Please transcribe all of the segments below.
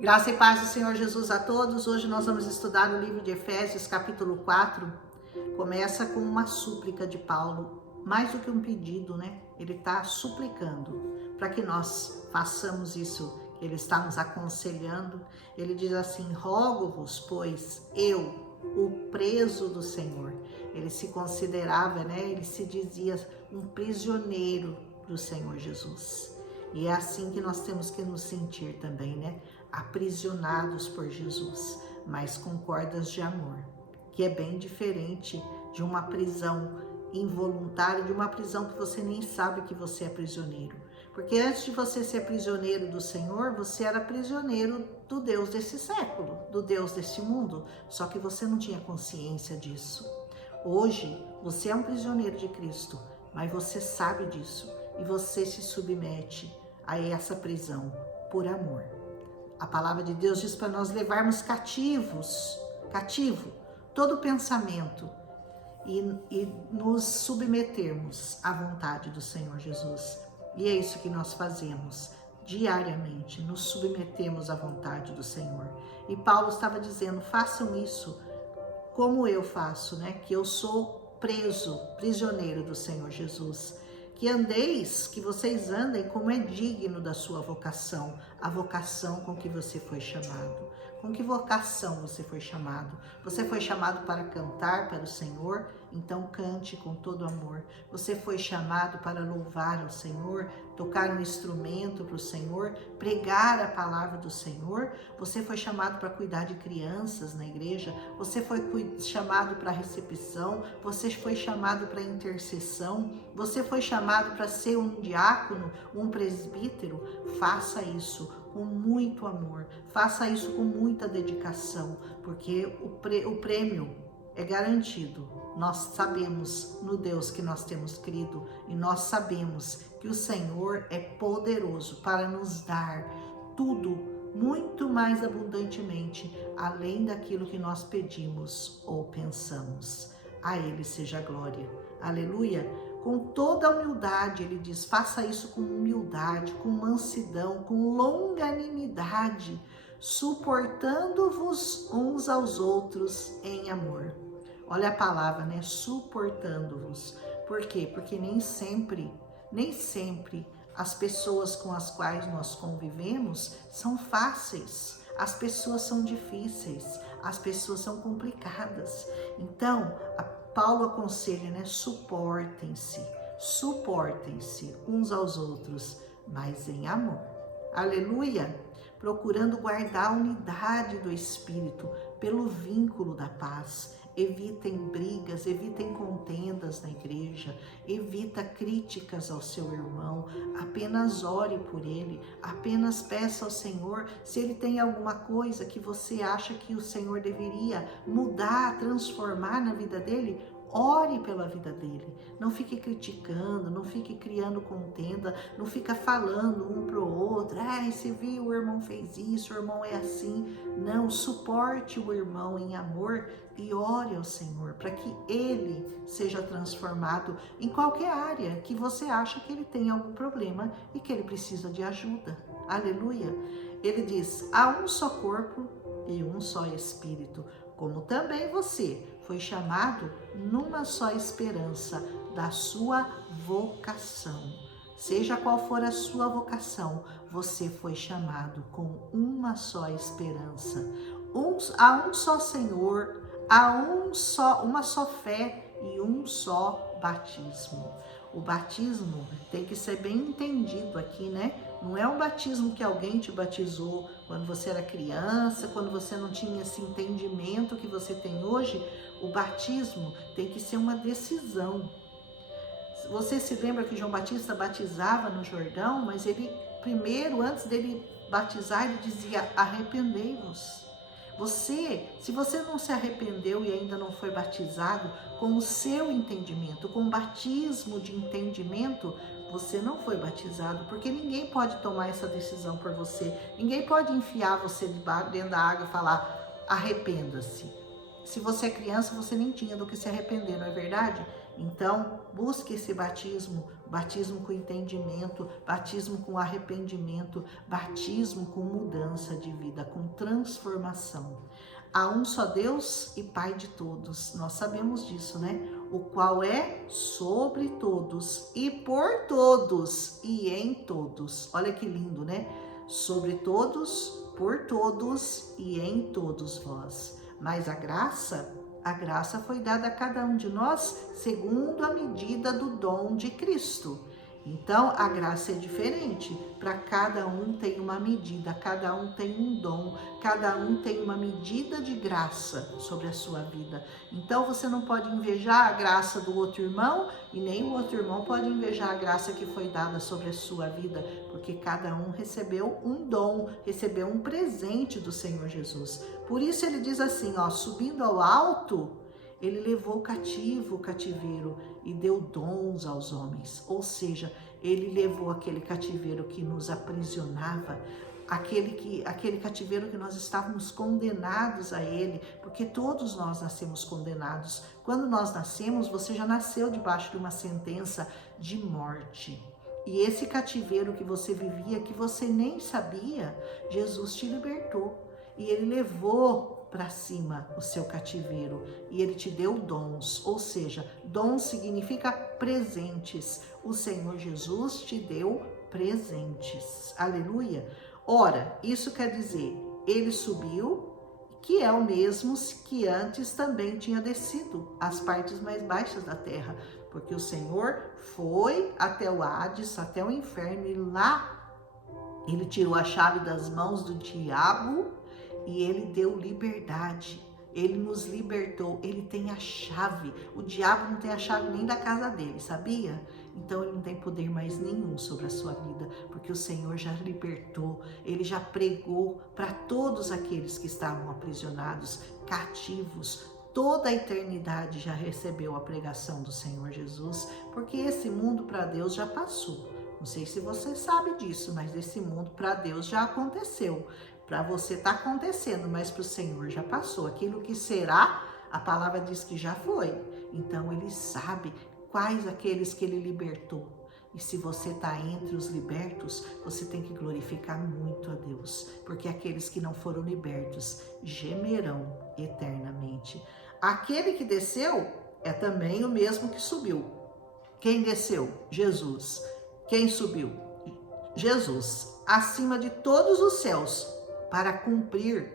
Graça e paz do Senhor Jesus a todos. Hoje nós vamos estudar o livro de Efésios, capítulo 4. Começa com uma súplica de Paulo, mais do que um pedido, né? Ele está suplicando para que nós façamos isso. Ele está nos aconselhando. Ele diz assim: rogo-vos, pois eu, o preso do Senhor. Ele se considerava, né? Ele se dizia um prisioneiro do Senhor Jesus. E é assim que nós temos que nos sentir também, né? Aprisionados por Jesus, mas com cordas de amor, que é bem diferente de uma prisão involuntária, de uma prisão que você nem sabe que você é prisioneiro. Porque antes de você ser prisioneiro do Senhor, você era prisioneiro do Deus desse século, do Deus desse mundo, só que você não tinha consciência disso. Hoje, você é um prisioneiro de Cristo, mas você sabe disso e você se submete a essa prisão por amor. A palavra de Deus diz para nós levarmos cativo todo pensamento e nos submetermos à vontade do Senhor Jesus. E é isso que nós fazemos diariamente, nos submetemos à vontade do Senhor. E Paulo estava dizendo, façam isso como eu faço, né? Que eu sou prisioneiro do Senhor Jesus. Que andeis, que vocês andem como é digno da sua vocação, a vocação com que você foi chamado. Com que vocação você foi chamado? Você foi chamado para cantar para o Senhor? Então cante com todo amor. Você foi chamado para louvar ao Senhor, tocar um instrumento para o Senhor, pregar a palavra do Senhor? Você foi chamado para cuidar de crianças na igreja? Você foi chamado para recepção? Você foi chamado para intercessão? Você foi chamado para ser um diácono, um presbítero? Faça isso com muito amor, faça isso com muita dedicação, porque o prêmio é garantido. Nós sabemos no Deus que nós temos crido e nós sabemos que o Senhor é poderoso para nos dar tudo muito mais abundantemente, além daquilo que nós pedimos ou pensamos. A Ele seja a glória. Aleluia! Com toda a humildade, ele diz, faça isso com humildade, com mansidão, com longanimidade, suportando-vos uns aos outros em amor. Olha a palavra, né? Suportando-vos. Por quê? Porque nem sempre as pessoas com as quais nós convivemos são fáceis. As pessoas são difíceis, as pessoas são complicadas. Então, Paulo aconselha, né? Suportem-se uns aos outros, mas em amor. Aleluia! Procurando guardar a unidade do Espírito pelo vínculo da paz. Evitem brigas, evitem contendas na igreja, evita críticas ao seu irmão, apenas ore por ele, apenas peça ao Senhor se ele tem alguma coisa que você acha que o Senhor deveria mudar, transformar na vida dele. Ore pela vida dele, não fique criticando, não fique criando contenda, não fica falando um pro outro, você viu, o irmão fez isso, o irmão é assim. Não, suporte o irmão em amor e ore ao Senhor para que ele seja transformado em qualquer área que você acha que ele tem algum problema e que ele precisa de ajuda. Aleluia! Ele diz, há um só corpo e um só Espírito, como também você foi chamado numa só esperança da sua vocação. Seja qual for a sua vocação, você foi chamado com uma só esperança. Há um só Senhor, há uma só fé e um só batismo. O batismo tem que ser bem entendido aqui, né? Não é um batismo que alguém te batizou quando você era criança, quando você não tinha esse entendimento que você tem hoje. O batismo tem que ser uma decisão. Você se lembra que João Batista batizava no Jordão, mas ele primeiro, antes dele batizar, ele dizia, arrependei-vos. Se você não se arrependeu e ainda não foi batizado com o seu entendimento, com o batismo de entendimento, você não foi batizado, porque ninguém pode tomar essa decisão por você. Ninguém pode enfiar você dentro da água e falar, arrependa-se. Se você é criança, você nem tinha do que se arrepender, não é verdade? Então, busque esse batismo, batismo com entendimento, batismo com arrependimento, batismo com mudança de vida, com transformação. Há um só Deus e Pai de todos, nós sabemos disso, né? O qual é sobre todos e por todos e em todos. Olha que lindo, né? Sobre todos, por todos e em todos vós. Mas a graça foi dada a cada um de nós segundo a medida do dom de Cristo. Então, a graça é diferente. Para cada um tem uma medida, cada um tem um dom, cada um tem uma medida de graça sobre a sua vida. Então, você não pode invejar a graça do outro irmão e nem o outro irmão pode invejar a graça que foi dada sobre a sua vida, porque cada um recebeu um dom, recebeu um presente do Senhor Jesus. Por isso ele diz assim, ó, subindo ao alto, ele levou cativo o cativeiro e deu dons aos homens. Ou seja, ele levou aquele cativeiro que nos aprisionava, aquele cativeiro que nós estávamos condenados a ele, porque todos nós nascemos condenados. Quando nós nascemos, você já nasceu debaixo de uma sentença de morte. E esse cativeiro que você vivia, que você nem sabia, Jesus te libertou. E ele levou para cima o seu cativeiro e ele te deu dons, ou seja, dons significa presentes. O Senhor Jesus te deu presentes. Aleluia. Ora, isso quer dizer, ele subiu, que é o mesmo que antes também tinha descido às partes mais baixas da terra, porque o Senhor foi até o Hades, até o inferno, e lá ele tirou a chave das mãos do diabo e ele deu liberdade. Ele nos libertou, ele tem a chave. O diabo não tem a chave nem da casa dele, sabia? Então ele não tem poder mais nenhum sobre a sua vida, porque o Senhor já libertou, ele já pregou para todos aqueles que estavam aprisionados, cativos. Toda a eternidade já recebeu a pregação do Senhor Jesus, porque esse mundo para Deus já passou. Não sei se você sabe disso, mas esse mundo para Deus já aconteceu. Para você está acontecendo, mas para o Senhor já passou. Aquilo que será, a palavra diz que já foi. Então ele sabe quais aqueles que ele libertou. E se você está entre os libertos, você tem que glorificar muito a Deus, porque aqueles que não foram libertos gemerão eternamente. Aquele que desceu é também o mesmo que subiu. Quem desceu? Jesus. Quem subiu? Jesus. Acima de todos os céus, para cumprir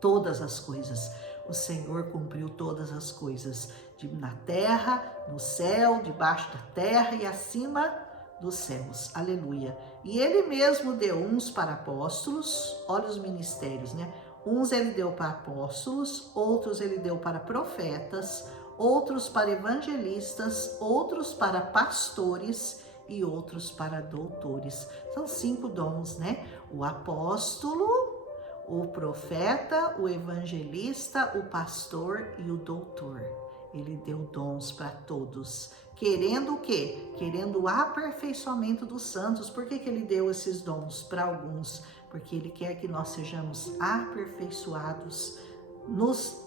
todas as coisas. O Senhor cumpriu todas as coisas, na terra, no céu, debaixo da terra e acima dos céus. Aleluia. E ele mesmo deu uns para apóstolos, olha os ministérios, né? Uns ele deu para apóstolos, outros ele deu para profetas, outros para evangelistas, outros para pastores e outros para doutores. São 5 dons, né? O apóstolo, o profeta, o evangelista, o pastor e o doutor. Ele deu dons para todos. Querendo o quê? Querendo o aperfeiçoamento dos santos. Por que ele deu esses dons para alguns? Porque ele quer que nós sejamos aperfeiçoados.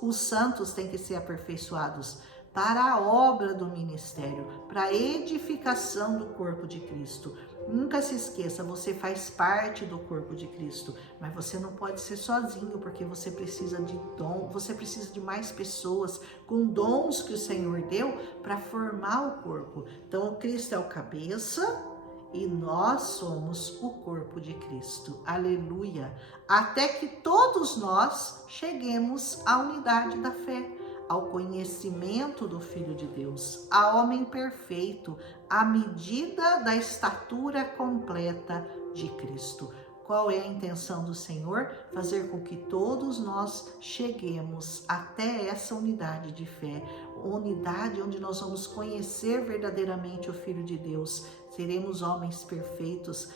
Os santos têm que ser aperfeiçoados para a obra do ministério, para a edificação do corpo de Cristo. Nunca se esqueça, você faz parte do corpo de Cristo, mas você não pode ser sozinho, porque você precisa de dom, você precisa de mais pessoas com dons que o Senhor deu para formar o corpo. Então, o Cristo é o cabeça e nós somos o corpo de Cristo. Aleluia! Até que todos nós cheguemos à unidade da fé, ao conhecimento do Filho de Deus, a homem perfeito, à medida da estatura completa de Cristo. Qual é a intenção do Senhor? Fazer com que todos nós cheguemos até essa unidade de fé, unidade onde nós vamos conhecer verdadeiramente o Filho de Deus. Seremos homens perfeitos,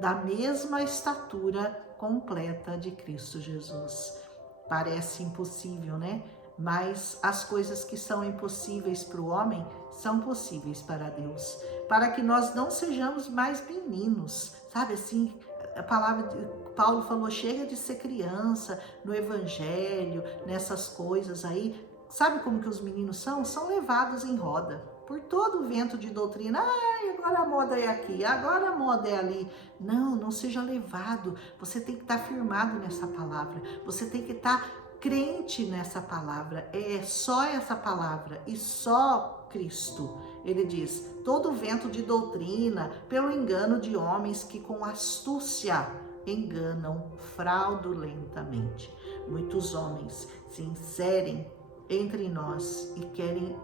da mesma estatura completa de Cristo Jesus. Parece impossível, né? Mas as coisas que são impossíveis para o homem são possíveis para Deus. Para que nós não sejamos mais meninos, sabe assim? A palavra de Paulo falou, chega de ser criança no evangelho, nessas coisas aí. Sabe como que os meninos são? São levados em roda. por todo o vento de doutrina. Ai, agora a moda é aqui, agora a moda é ali. Não, não seja levado. Você tem que estar firmado nessa palavra. Você tem que estar crente nessa palavra. É só essa palavra e só Cristo. Ele diz: todo vento de doutrina, pelo engano de homens que com astúcia enganam fraudulentamente. Muitos homens se inserem entre nós e querem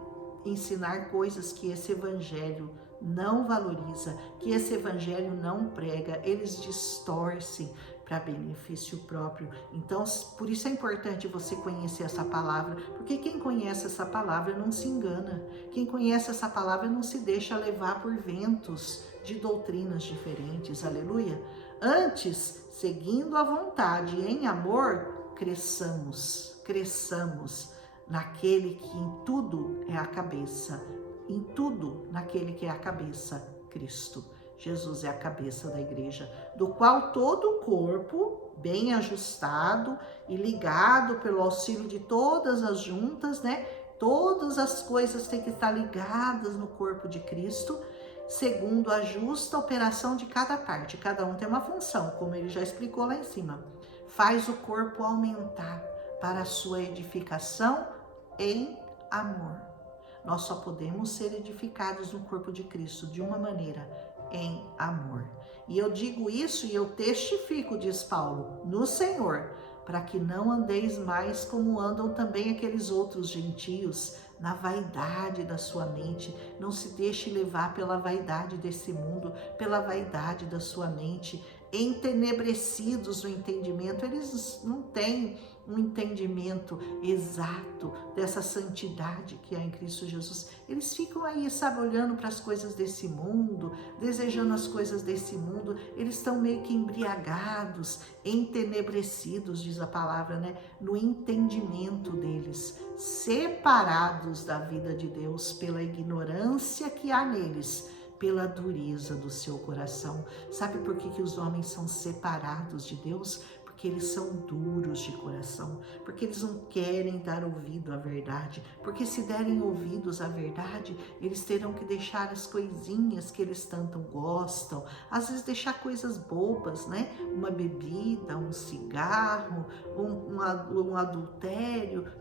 ensinar coisas que esse evangelho não valoriza, que esse evangelho não prega. Eles distorcem para benefício próprio. Então, por isso é importante você conhecer essa palavra, porque quem conhece essa palavra não se engana. Quem conhece essa palavra não se deixa levar por ventos de doutrinas diferentes. Aleluia! Antes, seguindo a vontade em amor, cresçamos naquele que em tudo é a cabeça, em tudo naquele que é a cabeça, Cristo. Jesus é a cabeça da igreja, do qual todo o corpo, bem ajustado e ligado pelo auxílio de todas as juntas, né? Todas as coisas têm que estar ligadas no corpo de Cristo, segundo a justa operação de cada parte. Cada um tem uma função, como ele já explicou lá em cima. Faz o corpo aumentar para a sua edificação em amor. Nós só podemos ser edificados no corpo de Cristo de uma maneira, em amor. E eu digo isso e eu testifico, diz Paulo, no Senhor, para que não andeis mais como andam também aqueles outros gentios, na vaidade da sua mente. Não se deixe levar pela vaidade desse mundo, pela vaidade da sua mente, entenebrecidos no entendimento. Eles não têm um entendimento exato dessa santidade que há em Cristo Jesus. Eles ficam aí, sabe, olhando para as coisas desse mundo, desejando as coisas desse mundo. Eles estão meio que embriagados, entenebrecidos, diz a palavra, né? No entendimento deles, separados da vida de Deus pela ignorância que há neles, pela dureza do seu coração. Sabe por que os homens são separados de Deus? Porque eles são duros de coração, porque eles não querem dar ouvido à verdade, porque se derem ouvidos à verdade, eles terão que deixar as coisinhas que eles tanto gostam, às vezes deixar coisas bobas, né? Uma bebida, um cigarro, um adultério,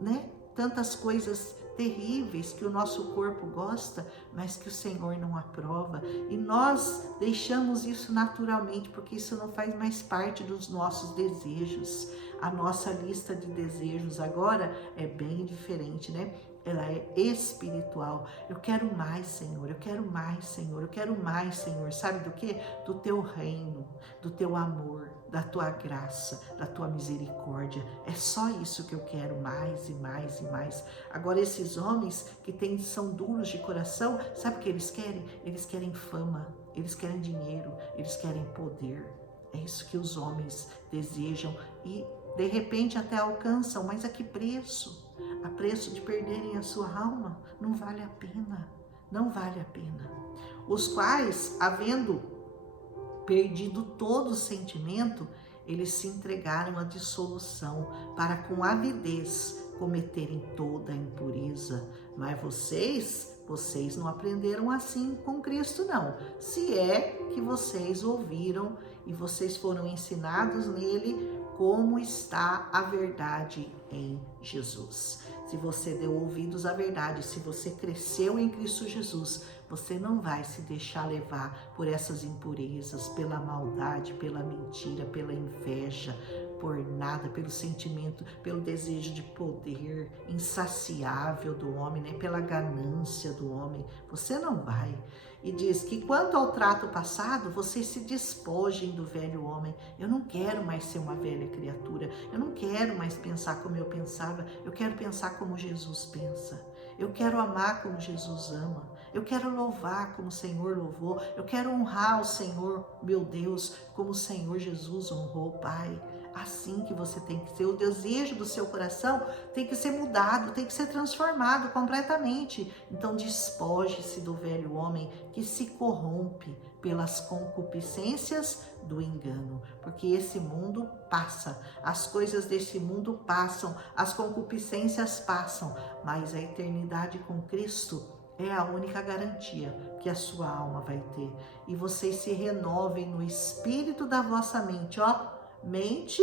né? Tantas coisas terríveis que o nosso corpo gosta, mas que o Senhor não aprova. E nós deixamos isso naturalmente, porque isso não faz mais parte dos nossos desejos. A nossa lista de desejos agora é bem diferente, né? Ela é espiritual. Eu quero mais, Senhor, eu quero mais, Senhor, eu quero mais, Senhor. Sabe do quê? Do teu reino, do teu amor, da tua graça, da tua misericórdia. É só isso que eu quero, mais e mais e mais. Agora, esses homens que são duros de coração, sabe o que eles querem? Eles querem fama, eles querem dinheiro, eles querem poder. É isso que os homens desejam e de repente até alcançam, mas a que preço? A preço de perderem a sua alma? Não vale a pena, não vale a pena. Os quais, havendo perdido todo o sentimento, eles se entregaram à dissolução, para com avidez cometerem toda a impureza. Mas vocês não aprenderam assim com Cristo, não. Se é que vocês ouviram e vocês foram ensinados nele, como está a verdade em Jesus. Se você deu ouvidos à verdade, se você cresceu em Cristo Jesus, você não vai se deixar levar por essas impurezas, pela maldade, pela mentira, pela inveja, por nada, pelo sentimento, pelo desejo de poder insaciável do homem, né? Pela ganância do homem. Você não vai. E diz que quanto ao trato passado, vocês se despojem do velho homem. Eu não quero mais ser uma velha criatura. Eu não quero mais pensar como eu pensava. Eu quero pensar como Jesus pensa. Eu quero amar como Jesus ama. Eu quero louvar como o Senhor louvou. Eu quero honrar o Senhor, meu Deus, como o Senhor Jesus honrou o Pai. Assim que você tem que ser. O desejo do seu coração tem que ser mudado, tem que ser transformado completamente. Então despoje-se do velho homem que se corrompe pelas concupiscências do engano, porque esse mundo passa, as coisas desse mundo passam, as concupiscências passam, mas a eternidade com Cristo É a única garantia que a sua alma vai ter. E vocês se renovem no espírito da vossa mente, ó, mente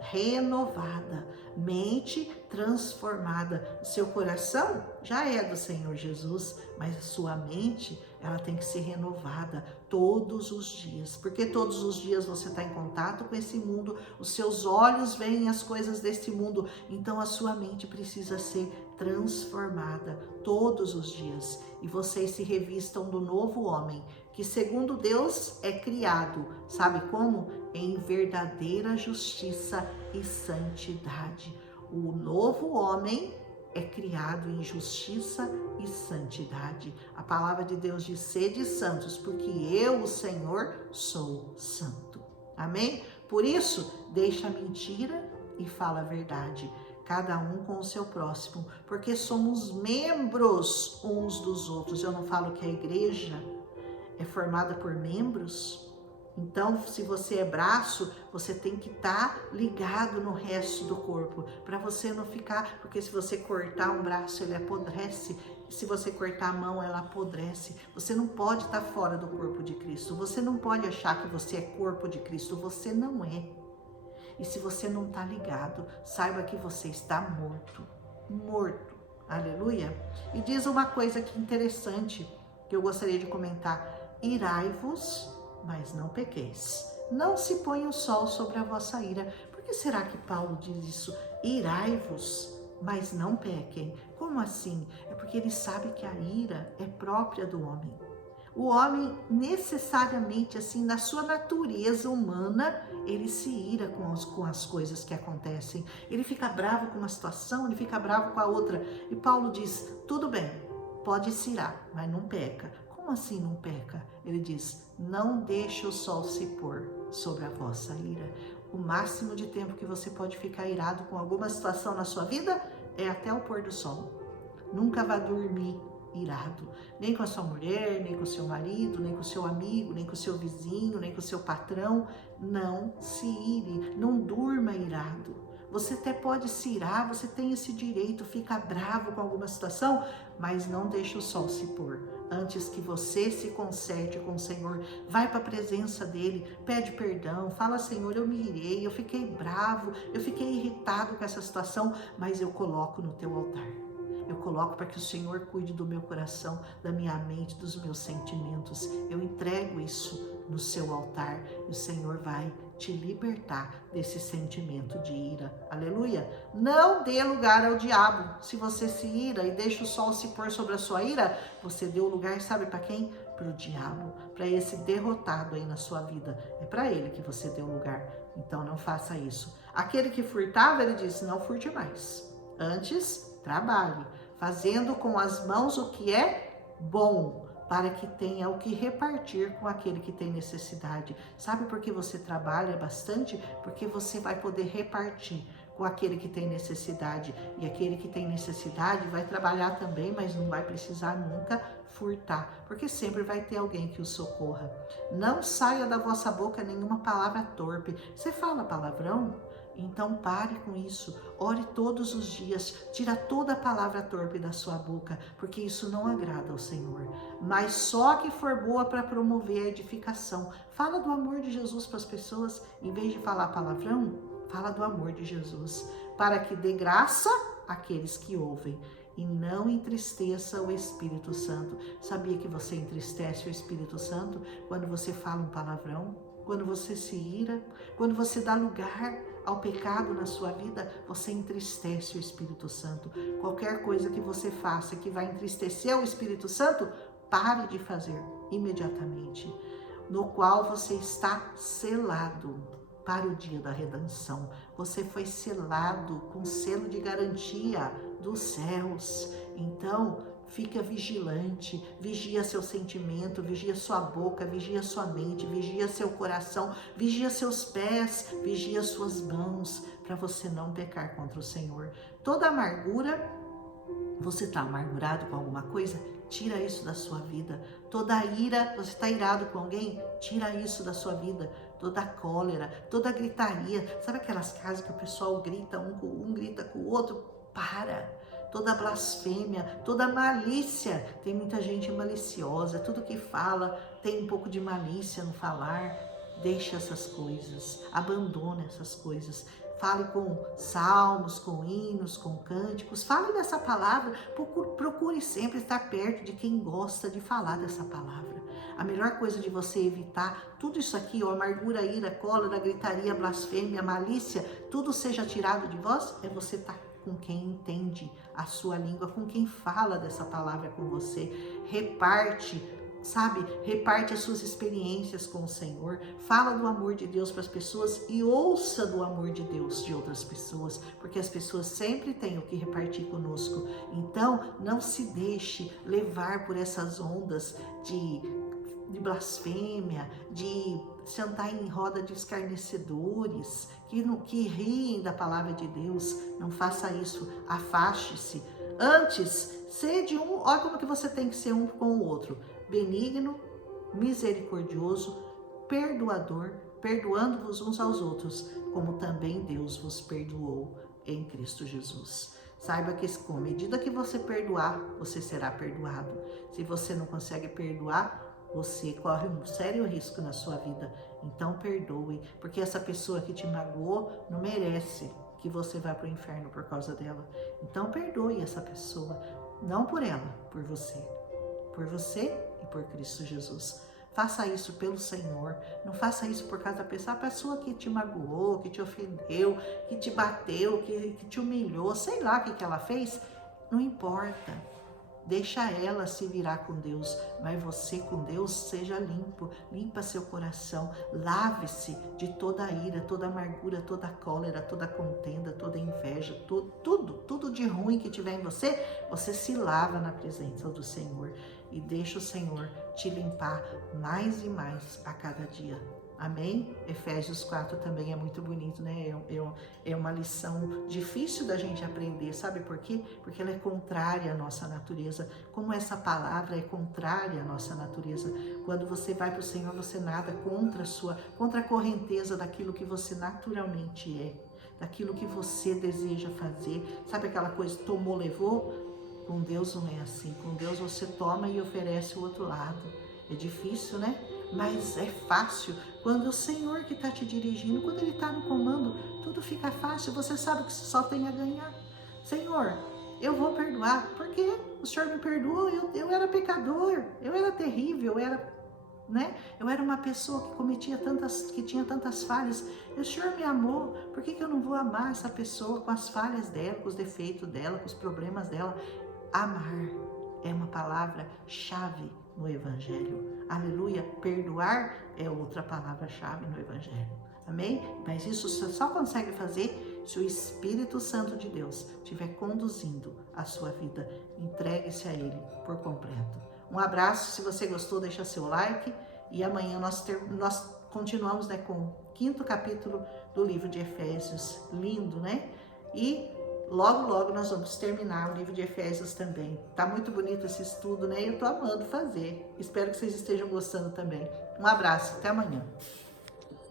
renovada, mente transformada. O seu coração já é do Senhor Jesus, mas a sua mente, ela tem que ser renovada todos os dias, porque todos os dias você está em contato com esse mundo, os seus olhos veem as coisas desse mundo, então a sua mente precisa ser transformada todos os dias, e vocês se revistam do novo homem, que segundo Deus é criado, sabe como? Em verdadeira justiça e santidade. O novo homem é criado em justiça e santidade. A palavra de Deus diz: sede santos, porque eu, o Senhor, sou santo. Amém? Por isso, deixa a mentira e fala a verdade, cada um com o seu próximo, porque somos membros uns dos outros. Eu não falo que a igreja é formada por membros? Então, se você é braço, você tem que estar ligado no resto do corpo, para você não ficar, porque se você cortar um braço, ele apodrece, se você cortar a mão, ela apodrece. Você não pode estar fora do corpo de Cristo, você não pode achar que você é corpo de Cristo, você não é. E se você não está ligado, saiba que você está morto, morto, aleluia. E diz uma coisa que interessante, que eu gostaria de comentar: irai-vos, mas não pequeis. Não se ponha o sol sobre a vossa ira. Por que será que Paulo diz isso? Irai-vos, mas não pequem. Como assim? É porque ele sabe que a ira é própria do homem. O homem, necessariamente, assim, na sua natureza humana, ele se ira com as coisas que acontecem. Ele fica bravo com uma situação, ele fica bravo com a outra. E Paulo diz: tudo bem, pode se irar, mas não peca. Como assim não peca? Ele diz: não deixe o sol se pôr sobre a vossa ira. O máximo de tempo que você pode ficar irado com alguma situação na sua vida é até o pôr do sol. Nunca vá dormir irado, nem com a sua mulher, nem com o seu marido, nem com o seu amigo, nem com o seu vizinho, nem com o seu patrão. Não se ire, não durma irado. Você até pode se irar, você tem esse direito, fica bravo com alguma situação, mas não deixe o sol se pôr. Antes que você se conserte com o Senhor, vai para a presença dele, pede perdão, fala: Senhor, eu me irei, eu fiquei bravo, eu fiquei irritado com essa situação, mas eu coloco no teu altar. Eu coloco para que o Senhor cuide do meu coração, da minha mente, dos meus sentimentos. Eu entrego isso no seu altar e o Senhor vai te libertar desse sentimento de ira. Aleluia! Não dê lugar ao diabo. Se você se ira e deixa o sol se pôr sobre a sua ira, você deu lugar, sabe para quem? Para o diabo, para esse derrotado aí na sua vida. É para ele que você deu lugar. Então não faça isso. Aquele que furtava, ele disse: não furte mais. Antes, trabalhe, fazendo com as mãos o que é bom, para que tenha o que repartir com aquele que tem necessidade. Sabe por que você trabalha bastante? Porque você vai poder repartir com aquele que tem necessidade. E aquele que tem necessidade vai trabalhar também, mas não vai precisar nunca furtar, porque sempre vai ter alguém que o socorra. Não saia da vossa boca nenhuma palavra torpe. Você fala palavrão? Então pare com isso, ore todos os dias, tira toda a palavra torpe da sua boca, porque isso não agrada ao Senhor. Mas só que for boa para promover a edificação. Fala do amor de Jesus para as pessoas, em vez de falar palavrão, fala do amor de Jesus, para que dê graça àqueles que ouvem. E não entristeça o Espírito Santo. Sabia que você entristece o Espírito Santo quando você fala um palavrão? Quando você se ira? Quando você dá lugar ao pecado na sua vida, você entristece o Espírito Santo. Qualquer coisa que você faça que vai entristecer o Espírito Santo, pare de fazer imediatamente, no qual você está selado para o dia da redenção. Você foi selado com selo de garantia dos céus. Então, fica vigilante, vigia seu sentimento, vigia sua boca, vigia sua mente, vigia seu coração, vigia seus pés, vigia suas mãos, para você não pecar contra o Senhor. Toda amargura, você está amargurado com alguma coisa? Tira isso da sua vida. Toda ira, você está irado com alguém? Tira isso da sua vida. Toda cólera, toda gritaria. Sabe aquelas casas que o pessoal grita, um grita com o outro? Para. toda blasfêmia, toda malícia. Tem muita gente maliciosa, tudo que fala tem um pouco de malícia no falar. Deixa essas coisas, abandona essas coisas. Fale com salmos, com hinos, com cânticos. Fale dessa palavra. Procure sempre estar perto de quem gosta de falar dessa palavra. A melhor coisa de você evitar tudo isso aqui, ó, amargura, ira, cólera, gritaria, blasfêmia, malícia, tudo seja tirado de vós, é você estar com quem entende a sua língua, com quem fala dessa palavra com você. Reparte, sabe? Reparte as suas experiências com o Senhor. Fala do amor de Deus para as pessoas e ouça do amor de Deus de outras pessoas, porque as pessoas sempre têm o que repartir conosco. Então, não se deixe levar por essas ondas de blasfêmia, de sentar em roda de escarnecedores, que riem da palavra de Deus. Não faça isso, afaste-se. Antes, olha como que você tem que ser um com o outro: benigno, misericordioso, perdoador, perdoando-vos uns aos outros, como também Deus vos perdoou em Cristo Jesus. Saiba que com a medida que você perdoar, você será perdoado. Se você não consegue perdoar, você corre um sério risco na sua vida. Então perdoe, porque essa pessoa que te magoou não merece que você vá para o inferno por causa dela. Então perdoe essa pessoa, não por ela, por você e por Cristo Jesus. Faça isso pelo Senhor, não faça isso por causa da pessoa, a pessoa que te magoou, que te ofendeu, que te bateu, que te humilhou, sei lá o que ela fez, não importa. Deixa ela se virar com Deus, mas você com Deus seja limpo, limpa seu coração, lave-se de toda a ira, toda a amargura, toda a cólera, toda a contenda, toda a inveja, tudo de ruim que tiver em você, você se lava na presença do Senhor e deixa o Senhor te limpar mais e mais a cada dia. Amém? Efésios 4 também é muito bonito, né? É uma lição difícil da gente aprender, sabe por quê? Porque ela é contrária à nossa natureza. Como essa palavra é contrária à nossa natureza. Quando você vai para o Senhor, você nada contra a correnteza daquilo que você naturalmente é, daquilo que você deseja fazer. Sabe aquela coisa, tomou, levou? Com Deus não é assim. Com Deus você toma e oferece o outro lado. É difícil, né? Mas é fácil. Quando o Senhor que está te dirigindo, quando Ele está no comando, tudo fica fácil. Você sabe que só tem a ganhar. Senhor, eu vou perdoar, porque o Senhor me perdoou. Eu era pecador, eu era terrível, eu era uma pessoa que tinha tantas falhas. E o Senhor me amou, por que eu não vou amar essa pessoa com as falhas dela, com os defeitos dela, com os problemas dela? Amar é uma palavra-chave no Evangelho. Aleluia. Perdoar é outra palavra-chave no Evangelho. Amém? Mas isso você só consegue fazer se o Espírito Santo de Deus estiver conduzindo a sua vida. Entregue-se a Ele por completo. Um abraço. Se você gostou, deixa seu like. E amanhã nós continuamos, com o 5º capítulo do livro de Efésios. Lindo, né? E logo nós vamos terminar o livro de Efésios também. Tá muito bonito esse estudo, né? Eu tô amando fazer. Espero que vocês estejam gostando também. Um abraço, até amanhã.